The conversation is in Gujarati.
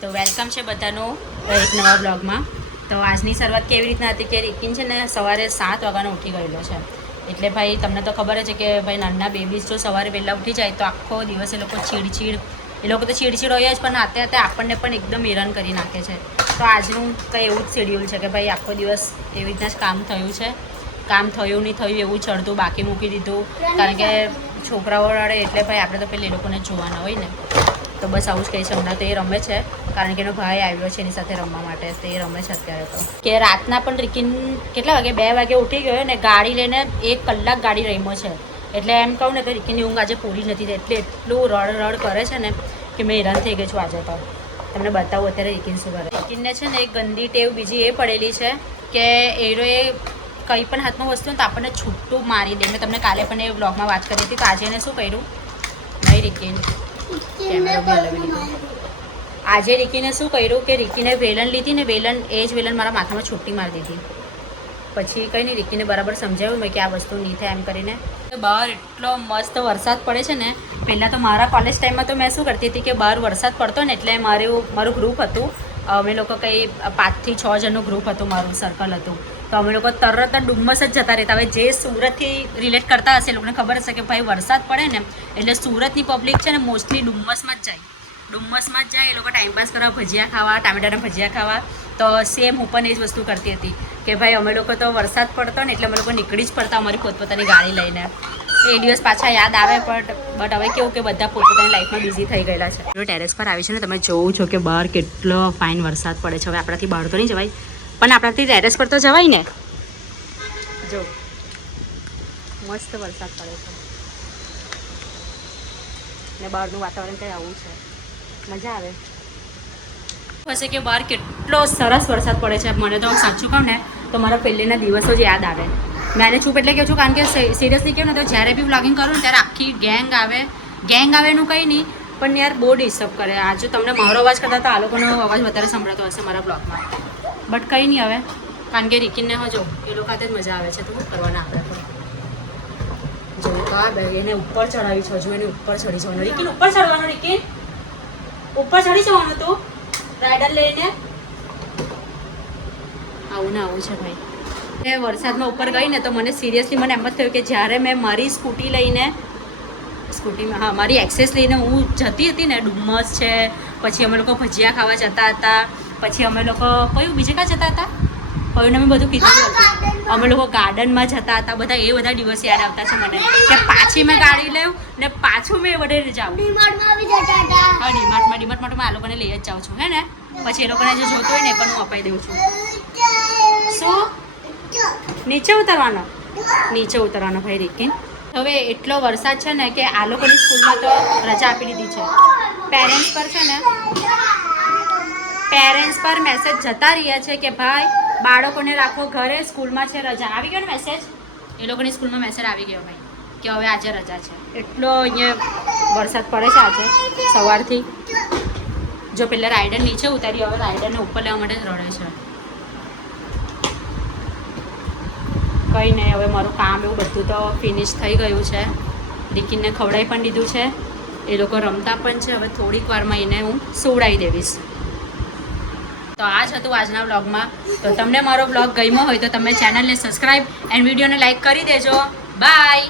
તો વેલકમ છે બધાનું એક નવા બ્લોગમાં. તો આજની શરૂઆત કેવી રીતના હતી કે રિકિન છે ને સવારે 7 વાગ્યાનો ઉઠી ગયેલો છે. એટલે ભાઈ તમને તો ખબર છે કે ભાઈ નાના બેબીઝ જો સવારે વહેલા ઉઠી જાય તો આખો દિવસ એ લોકો ચીડચીડ તો ચીડચીડ હોય જ, પણ આતે આપણને પણ એકદમ હેરાન કરી નાખે છે. તો આજનું કંઈ એવું જ શેડ્યુલ છે કે ભાઈ આખો દિવસ એવી રીતના જ કામ થયું છે. કામ થયું નહીં થયું એવું ચડતું બાકી મૂકી દીધું, કારણ કે છોકરાઓ રડે એટલે ભાઈ આપણે તો પેલા એ લોકોને જોવાના હોય ને. તો બસ આવું જ કહે છે. હમણાં તો એ રમે છે કારણ કે એનો ભાઈ આવ્યો છે એની સાથે રમવા માટે, તો એ રમે છે અત્યારે. તો કે રાતના પણ રિકિન કેટલા વાગે 2 વાગે ઉઠી ગયો ને ગાડી લઈને 1 કલાક ગાડી રમ્યો છે. એટલે એમ કહું ને તો રિકિનની ઊંઘ આજે પૂરી નથી થઈ, એટલે એટલું રડ કરે છે ને કે મેં હેરાન થઈ ગઈ છું આજે. તો તમને બતાવું અત્યારે રિકિન શું કરે. રિકિનને છે ને એક ગંદી ટેવ બીજી એ પડેલી છે કે એ કંઈ પણ હાથમાં વસ્તુ તો આપણને છૂટું મારી દે. મેં તમને કાલે પણ એ બ્લોગમાં વાત કરી હતી. તો આજે એને શું કર્યું નહીં રિકિન આજે રિકીને શું કર્યું કે રિકીને વેલણ લીધી ને એ જ વેલણ મારા માથામાં છૂટી મારી દીધી. પછી કંઈ નહીં, રિકીને બરાબર સમજાવ્યું મેં કે આ વસ્તુ નહીં થાય એમ કરીને. બહાર એટલો મસ્ત વરસાદ પડે છે ને. પહેલાં તો મારા કોલેજ ટાઈમમાં તો મેં શું કરતી હતી કે બહાર વરસાદ પડતો ને એટલે મારું ગ્રુપ હતું. અમે લોકો કંઈ 5 થી 6 જણનું ગ્રુપ હતું, મારું સર્કલ હતું. તો અમે લોકો તરત જ ડુમ્મસ જ જતા રહેતા. હવે જે સુરતથી રિલેટ કરતા હશે એ લોકોને ખબર હશે કે ભાઈ વરસાદ પડે ને એટલે સુરતની પબ્લિક છે ને મોસ્ટલી ડુમ્મસમાં જ જાય. એ લોકો ટાઈમપાસ કરવા, ભજીયા ખાવા, ટામેટાના ભજીયા ખાવા. તો સેમ હું પણ એ જ વસ્તુ કરતી હતી કે ભાઈ અમે લોકો તો વરસાદ પડતો ને એટલે અમે લોકો નીકળી જ પડતા અમારી પોતપોતાની ગાડી લઈને. એ દિવસ પાછા યાદ આવે, બટ હવે કેવું કે બધા પોતપોતાની લાઈફમાં બિઝી થઈ ગયેલા છે. ટેરેસ પર આવી છે ને, તમે જોવો છો કે બહાર કેટલો ફાઇન વરસાદ પડે છે. હવે આપણાથી બહાર તો નહીં જવાય, પણ આપણાથી ટેરેસ પર તો જવાય ને. જો મસ્ત વરસાદ પડે છે ને બહારનું વાતાવરણ કંઈ આવું છે, મજા આવે. હશે કે બહાર કેટલો સરસ વરસાદ પડે છે. મને તો સાચું કહું ને તો મારા પહેલેના દિવસો જ યાદ આવે. મેં આને ચૂપ એટલે કહું છું કારણ કે સિરિયસલી કહું ને તો જ્યારે બી વ્લોગિંગ કરું ને ત્યારે આખી ગેંગ આવે એનું કંઈ નહીં, પણ યાર બહુ ડિસ્ટર્બ કરે. આજે તમને મારો અવાજ કરતા તો આ લોકોનો અવાજ વધારે સંભળાતો હશે મારા બ્લોગમાં, બટ કંઈ નહીં હવે, કારણ કે રિકિનને હજો એ લોકો હાથે જ મજા આવે છે. તો શું કરવાના આપણે તો જો કા બે એને ઉપર ચડાવી છે. હજુ એને ઉપર ચડી જવાનું. રિકિન ઉપર ચડવાનું, રિકિન ઉપર ચડી જવાનું. તું રાઈડર લઈને આવું ને આવું છે ભાઈ. એ વરસાદમાં ઉપર ગઈ ને તો મને સિરિયસલી મને એમ જ થયું કે જ્યારે મેં મારી સ્કૂટીમાં મારી એક્સેસ લઈને હું જતી હતી ને, ડુમ્મસ છે, પછી અમે લોકો ભજીયા ખાવા જતા હતા, પછી અમે લોકો કયું બીજે ક્યાં જતા હતા, કયું અમે બધું કીધું હતું. અમે લોકો ગાર્ડનમાં જતા હતા. બધા દિવસ યાદ આવતા છે મને કે પાછી મેં ગાડી લેવું ને પાછું મેં વડે જાઉં. હા, ડીમાર્ટમાં તો આ લોકોને લઈ જ જાઉં છું, હે ને. પછી એ લોકોને જે જોતું હોય ને પણ હું અપાઈ દઉં છું. શું નીચે ઉતરવાનો ભાઈ રિકિન. હવે એટલો વરસાદ છે ને કે આ લોકોની સ્કૂલમાં તો રજા આપી દીધી છે. પેરેન્ટ્સ પર મેસેજ જતા રહ્યા છે કે ભાઈ બાળકોને રાખો ઘરે, સ્કૂલમાં છે રજા. આવી ગયો ને મેસેજ, એ લોકોની સ્કૂલમાં મેસેજ આવી ગયો ભાઈ કે હવે આજે રજા છે. એટલો અહીંયા વરસાદ પડે છે આજે સવારથી. જો પહેલાં રાઈડર નીચે ઉતારી, હવે રાઈડરને ઉપર લેવા માટે જ રડે છે. કંઈ નહીં, હવે મારું કામ એવું બધું તો ફિનિશ થઈ ગયું છે. રિકિનને ખવડાવી પણ દીધું છે, એ લોકો રમતા પણ છે. હવે થોડીક વારમાં એને હું સુવડાવી દેવીશ. તો આ જ હતું આજના વ્લોગમાં. તો તમને મારો વ્લોગ ગમ્યો હોય તો તમે ચેનલને સબસ્ક્રાઈબ એન્ડ વિડીયોને લાઈક કરી દેજો. બાય.